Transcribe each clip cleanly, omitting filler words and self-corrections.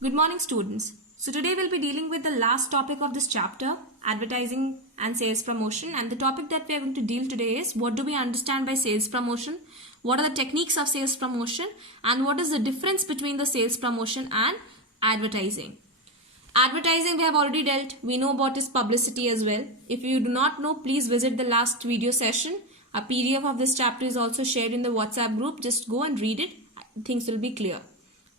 Good morning, students. So today we'll be dealing with the last topic of this chapter, advertising and sales promotion. And the topic that we are going to deal today is what do we understand by sales promotion? What are the techniques of sales promotion? And what is the difference between the sales promotion and advertising? Advertising we have already dealt. We know what is publicity as well. If you do not know, please visit the last video session. A PDF of this chapter is also shared in the WhatsApp group. Just go and read it. Things will be clear.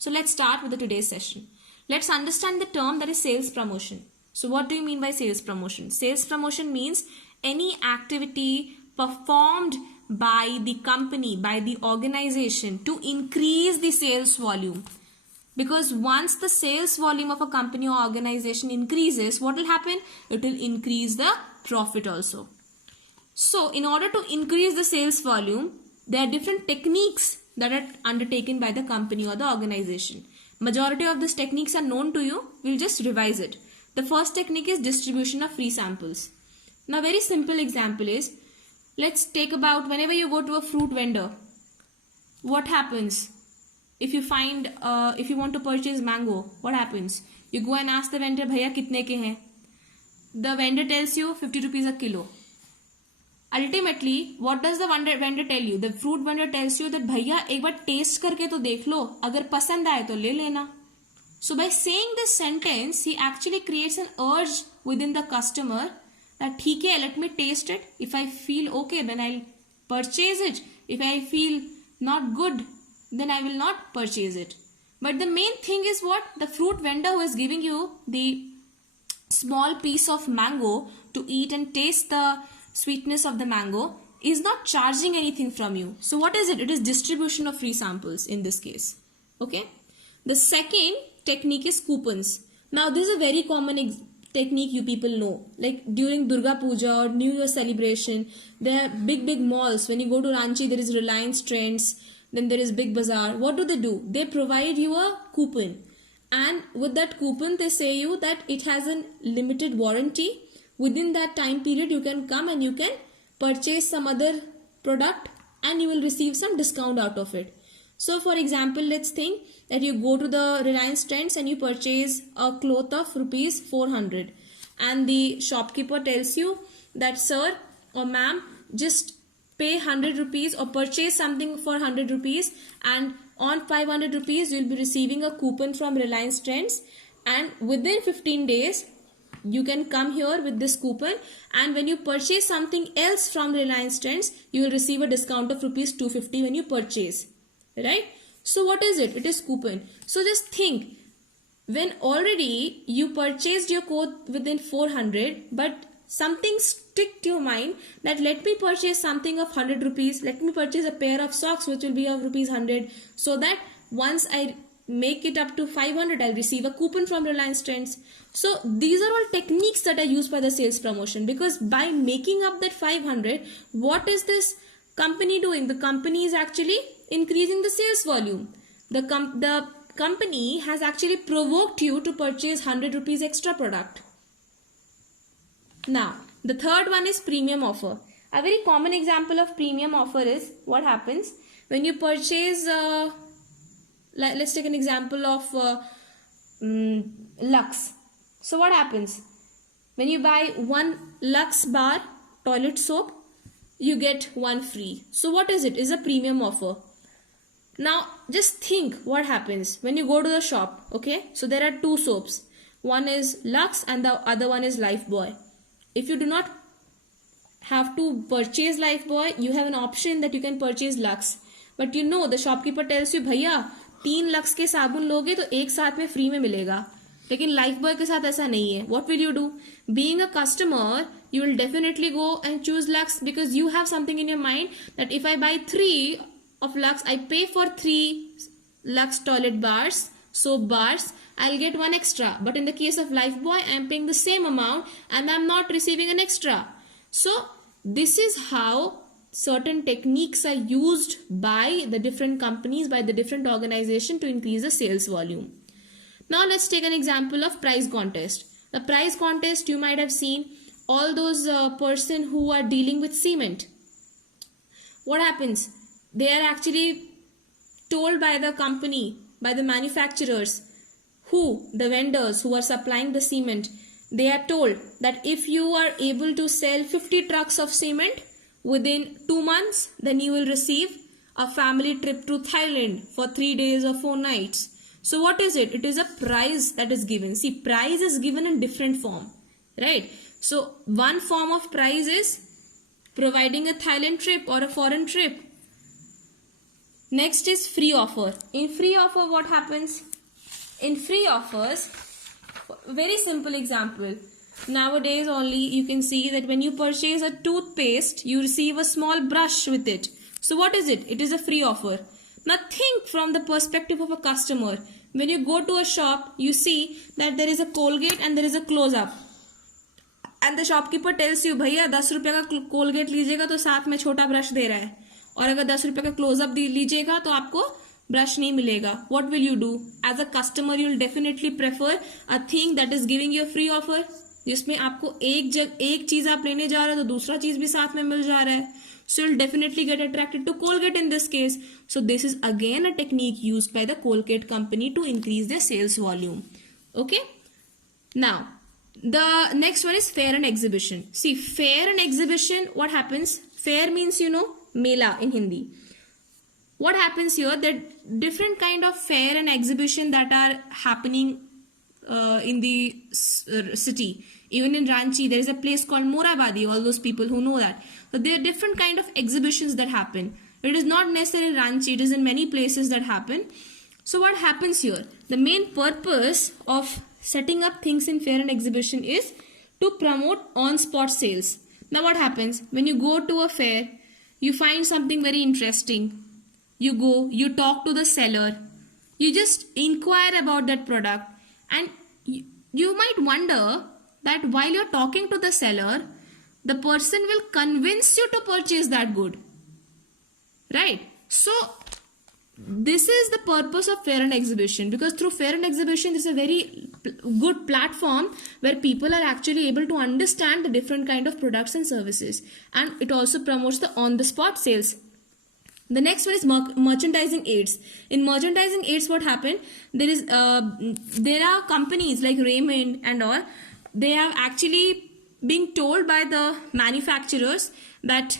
So let's start with the today's session. Let's understand the term that is sales promotion. So what do you mean by sales promotion? Sales promotion means any activity performed by the company, by the organization to increase the sales volume. Because once the sales volume of a company or organization increases, what will happen? It will increase the profit also. So in order to increase the sales volume, there are different techniques that are undertaken by the company or the organization. Majority of these techniques are known to you. We'll just revise it. The first technique is distribution of free samples. Now, very simple example is, let's take about whenever you go to a fruit vendor, what happens? If you find, if you want to purchase mango, what happens? You go and ask the vendor, "Bhaiya kitne ke hain?" The vendor tells you 50 rupees a kilo. Ultimately, what does the vendor tell you? The fruit vendor tells you that भैया एक बार test करके तो देख लो, अगर पसंद आए तो ले लेना. So by saying this sentence, he actually creates an urge within the customer that ठीक है, let me taste it. If I feel okay, then I'll purchase it. If I feel not good, then I will not purchase it. But the main thing is what? The fruit vendor who is giving you the small piece of mango to eat and taste the sweetness of the mango is not charging anything from you. So what is it? It is distribution of free samples in this case. Okay. The second technique is coupons. Now this is a very common technique you people know. Like during Durga Puja or New Year celebration, there are big malls. When you go to Ranchi, there is Reliance Trends. Then there is Big Bazaar. What do? They provide you a coupon. And with that coupon, they say you that it has a limited warranty. Within that time period, you can come and you can purchase some other product and you will receive some discount out of it. So for example, let's think that you go to the Reliance Trends and you purchase a cloth of rupees 400 and the shopkeeper tells you that sir or ma'am, just pay 100 rupees or purchase something for 100 rupees and on 500 rupees you will be receiving a coupon from Reliance Trends, and within 15 days you can come here with this coupon, and when you purchase something else from Reliance Trends, you will receive a discount of rupees 250 when you purchase, right? So what is it? It is coupon. So just think, when already you purchased your coat within 400, but something stick to your mind that let me purchase something of 100 rupees, let me purchase a pair of socks which will be of rupees 100, so that once I make it up to 500, I'll receive a coupon from Reliance Trends. So these are all techniques that are used by the sales promotion, because by making up that 500, what is this company doing? The company is actually increasing the sales volume. The company has actually provoked you to purchase 100 rupees extra product. Now, the third one is premium offer. A very common example of premium offer is what happens when you purchase, let's take an example of Lux. So what happens? When you buy one Lux bar toilet soap, you get one free. So what is it? It's a premium offer. Now just think what happens when you go to the shop. Okay, so there are two soaps. One is Lux and the other one is Lifebuoy. If you do not have to purchase Lifebuoy, you have an option that you can purchase Lux. But you know the shopkeeper tells you, भैया 3 lux के साबुन लोगे तो एक साथ में free में मिलेगा, लेकिन Lifebuoy के साथ ऐसा नहीं है. What will you do? Being a customer, you will definitely go and choose Lux, because you have something in your mind that if I buy 3 of Lux, I pay for 3 Lux toilet bars, soap bars, I'll get one extra. But in the case of Lifebuoy, I'm paying the same amount and I'm not receiving an extra. So this is how certain techniques are used by the different companies, by the different organization to increase the sales volume. Now let's take an example of price contest. The price contest, you might have seen all those person who are dealing with cement. What happens? They are actually told by the company, by the manufacturers, the vendors who are supplying the cement, they are told that if you are able to sell 50 trucks of cement within 2 months, then you will receive a family trip to Thailand for 3 days or 4 nights. So what is it? It is a prize that is given. See, prize is given in different form, right? So one form of prize is providing a Thailand trip or a foreign trip. Next is free offer. In free offer, what happens? In free offers, very simple example. Nowadays only you can see that when you purchase a toothpaste, you receive a small brush with it. So what is it? It is a free offer. Now think from the perspective of a customer. When you go to a shop, you see that there is a Colgate and there is a close-up. And the shopkeeper tells you, भैया 10 रुपये का Colgate लीजिएगा तो साथ में छोटा brush दे रहा है, और अगर 10 रुपये का क्लोजअप लीजिएगा तो आपको ब्रश नहीं मिलेगा. What will you do? As a customer, you will definitely prefer a thing that is giving you a free offer, जिसमें आपको एक चीज आप लेने जा रहे हो तो दूसरा चीज भी साथ में मिल जा रहा है. So you'll definitely get attracted to Colgate in this case. So this is again a technique used by the Colgate company to increase their sales volume. Okay. Now, the next one is fair and exhibition. See, fair and exhibition, what happens? Fair means, mela in Hindi. What happens here? That different kind of fair and exhibition that are happening in the city. Even in Ranchi, there is a place called Morabadi, all those people who know that. So there are different kind of exhibitions that happen. It is not necessarily in Ranchi, it is in many places that happen. So what happens here? The main purpose of setting up things in fair and exhibition is to promote on-spot sales. Now what happens? When you go to a fair, you find something very interesting. You go, you talk to the seller, you just inquire about that product, and you might wonder that while you're talking to the seller, the person will convince you to purchase that good, right? So this is the purpose of fair and exhibition, because through fair and exhibition, this is a very good platform where people are actually able to understand the different kind of products and services, and it also promotes the on-the-spot sales. The next one is merchandising aids. In merchandising aids, what happened? There are companies like Raymond and all. They have actually been told by the manufacturers that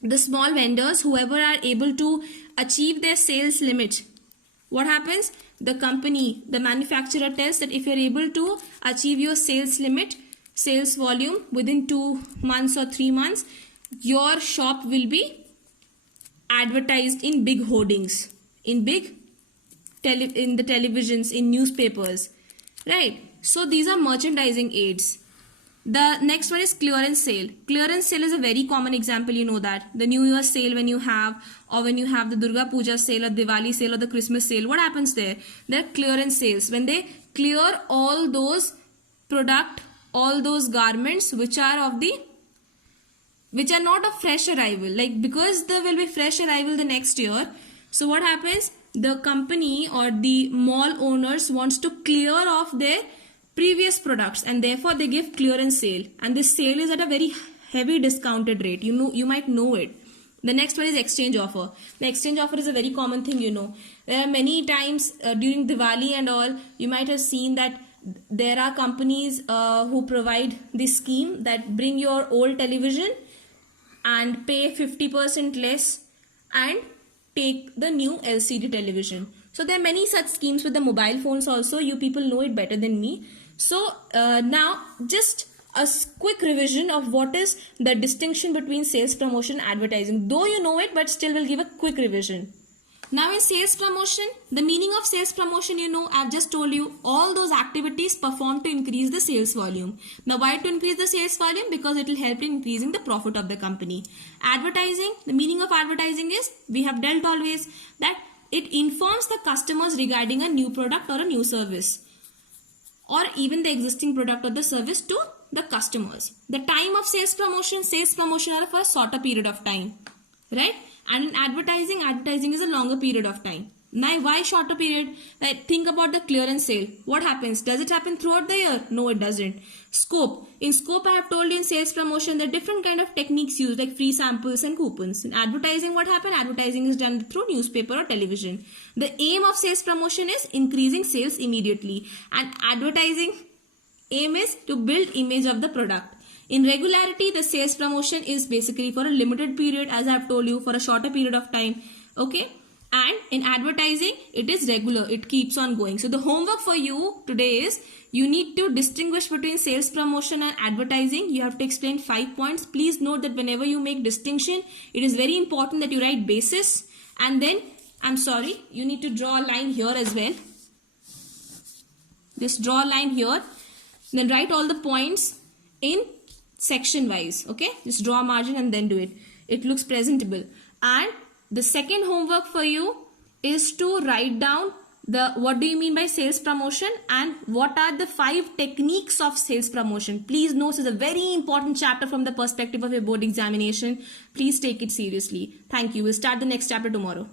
the small vendors, whoever are able to achieve their sales limit, what happens? The company, the manufacturer tells that if you're able to achieve your sales limit, sales volume within 2 months or 3 months, your shop will be advertised in big hoardings, in the televisions, in newspapers, right? So these are merchandising aids. The next one is clearance sale. Clearance sale is a very common example, you know that. The New Year sale when you have, or when you have the Durga Puja sale or Diwali sale or the Christmas sale, what happens there? There are clearance sales. When they clear all those all those garments which are not of fresh arrival, like because there will be fresh arrival the next year. So what happens? The company or the mall owners wants to clear off their previous products, and therefore they give clearance sale, and this sale is at a very heavy discounted rate. You might know it. The next one is exchange offer. The exchange offer is a very common thing, There are many times during Diwali and all, you might have seen that there are companies who provide this scheme that bring your old television and pay 50% less and take the new LCD television. So there are many such schemes with the mobile phones also. You people know it better than me. So now just a quick revision of what is the distinction between sales promotion and advertising. Though you know it, but still we'll give a quick revision. Now in sales promotion, the meaning of sales promotion, I've just told you all those activities performed to increase the sales volume. Now why to increase the sales volume? Because it will help in increasing the profit of the company. Advertising, the meaning of advertising is, we have dealt always, that it informs the customers regarding a new product or a new service, or even the existing product or the service to the customers. The time of sales promotion are for a shorter period of time, right? And in advertising is a longer period of time. Now, why shorter period? Like, think about the clearance sale. What happens? Does it happen throughout the year? No, it doesn't. Scope. In scope, I have told you in sales promotion, there are different kind of techniques used, like free samples and coupons. In advertising, what happens? Advertising is done through newspaper or television. The aim of sales promotion is increasing sales immediately. And advertising aim is to build image of the product. In regularity, the sales promotion is basically for a limited period, as I have told you, for a shorter period of time. Okay. And in advertising, it is regular. It keeps on going. So the homework for you today is you need to distinguish between sales promotion and advertising. You have to explain 5 points. Please note that whenever you make distinction, it is very important that you write basis. And then, you need to draw a line here as well. Just draw a line here. Then write all the points in section wise. Okay. Just draw a margin and then do it. It looks presentable. And the second homework for you is to write down what do you mean by sales promotion and what are the 5 techniques of sales promotion. Please note, this is a very important chapter from the perspective of your board examination. Please take it seriously. Thank you. We'll start the next chapter tomorrow.